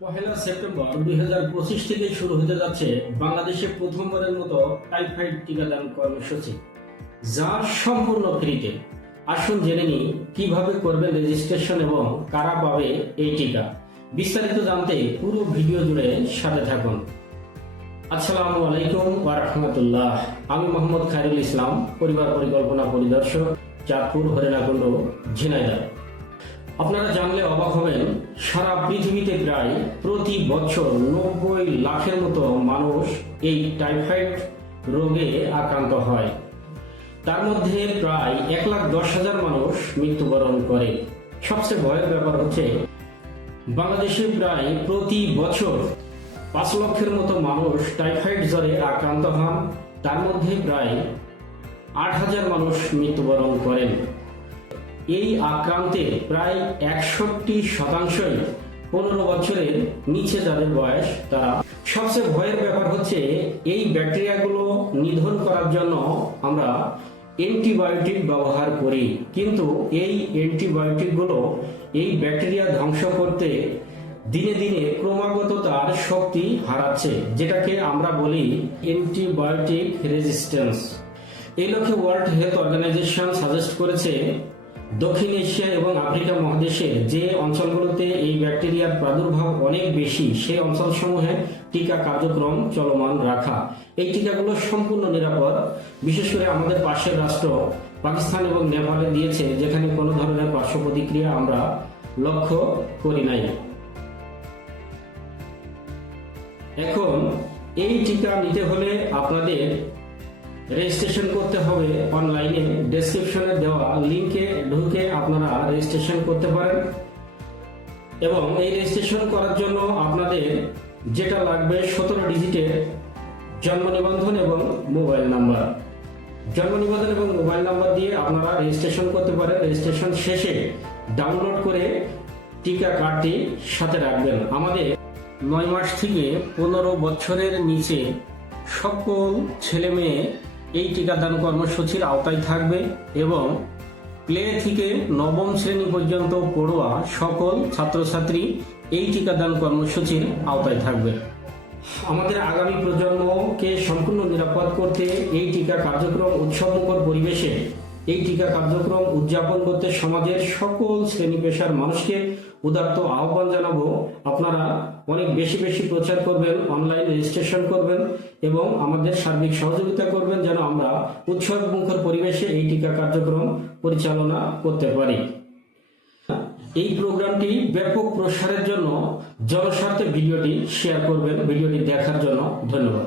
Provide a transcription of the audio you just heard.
পহেলা September দুই হাজার পঁচিশ থেকে শুরু হতে যাচ্ছে বাংলাদেশে প্রথমবারের মতো টাইফয়েড টিকাদান কর্মসূচি। যা সম্পূর্ণ ফ্রিতে। আসুন জেনে নিই কীভাবে করবেন রেজিস্ট্রেশন এবং কারা পাবে এই টিকা। বিস্তারিত জানতে পুরো ভিডিও জুড়ে সাথে থাকুন। আসসালামু আলাইকুম রাহমাতুল্লাহ। আমি মোহাম্মদ খায়রুল ইসলাম, পরিবার পরিকল্পনা পরিদর্শক, চাঁদপুর হরিণাকুণ্ড, ঝিনাইদহ। আপনারা জানলে অবাক হবেন, সারা পৃথিবীতে প্রায় প্রতি বছর নব্বই লাখের মতো মানুষ এই টাইফয়েড রোগে আক্রান্ত হয়। তার মধ্যে প্রায় এক লাখ দশ হাজার মানুষ মৃত্যুবরণ করে। সবচেয়ে ভয়ের ব্যাপার হচ্ছে, বাংলাদেশে প্রায় প্রতি বছর পাঁচ লক্ষের মতো মানুষ টাইফয়েড জ্বরে আক্রান্ত হন। তার মধ্যে প্রায় আট হাজার মানুষ মৃত্যুবরণ করেন। এই আক্রান্তে প্রায় একষট্টি শতাংশই পনেরো বছরের নিচে যাদের বয়স তারা। সবচেয়ে ভয়ের ব্যাপার হচ্ছে এই ব্যাকটেরিয়াগুলো নিধন করার জন্য আমরা অ্যান্টিবায়োটিক ব্যবহার করি। কিন্তু এই অ্যান্টিবায়োটিকগুলো এই ব্যাকটেরিয়া ধ্বংস করতে দিনে দিনে ক্রমাগত তার শক্তি হারাচ্ছে, যেটাকে আমরা বলি অ্যান্টিবায়োটিক রেজিস্ট্যান্স। এই লক্ষ্যে ওয়ার্ল্ড হেলথ অর্গানাইজেশন সাজেস্ট করেছে দক্ষিণ এশিয়া এবং আফ্রিকা মহাদেশের যে অঞ্চলগুলোতে এই ব্যাকটেরিয়ার প্রাদুর্ভাব অনেক বেশি সেই অঞ্চলসমূহে টিকা কার্যক্রম চলমান রাখা। এই টিকাগুলো সম্পূর্ণ নিরাপদ। বিশেষ করে আমাদের পাশের রাষ্ট্র পাকিস্তান এবং নেপালে দিয়েছে, যেখানে কোনো ধরনের পার্শ্ব প্রতিক্রিয়া আমরা লক্ষ্য করি নাই। এখন এই টিকা নিতে হলে আপনাদের রেজিস্ট্রেশন করতে হবে অনলাইনে ডেসক্রিপশনে দেওয়া লিংকে ঢুকে আপনারা রেজিস্ট্রেশন করতে পারেন। এবং এই রেজিস্ট্রেশন করার জন্য আপনাদের যেটা লাগবে সতেরো ডিজিটের জন্ম নিবন্ধন এবং মোবাইল নাম্বার জন্ম নিবন্ধন এবং মোবাইল নাম্বার দিয়ে আপনারা রেজিস্ট্রেশন করতে পারেন। রেজিস্ট্রেশন শেষে ডাউনলোড করে টিকা কার্ডটি সাথে রাখবেন। আমাদের নয় মাস থেকে পনেরো বছরের নিচে সকল ছেলে মেয়ে এই টিকাদান কর্মসূচির আওতায় থাকবে এবং প্লে থেকে নবম শ্রেণি পর্যন্ত পড়ুয়া সকল ছাত্রছাত্রী এই টিকাদান কর্মসূচির আওতায় থাকবে। আমাদের আগামী প্রজন্মকে সম্পূর্ণ নিরাপদ করতে এই টিকা কার্যক্রম উৎসবমুখর পরিবেশে এই টিকা কার্যক্রম উদযাপন করতে সমাজের সকল শ্রেণি পেশার মানুষকে উদাত্ত আহ্বান জানাব। আপনারা অনেক বেশি বেশি প্রচার করবেন অনলাইন রেজিস্ট্রেশন করবেন এবং আমাদের সার্বিক সহযোগিতা করবেন যেন আমরা উৎসব মুখর পরিবেশে এই টিকা কার্যক্রম পরিচালনা করতে পারি। এই প্রোগ্রামটি ব্যাপক প্রসারের জন্য জনস্বার্থে ভিডিওটি শেয়ার করবেন, ভিডিওটি দেখার জন্য ধন্যবাদ।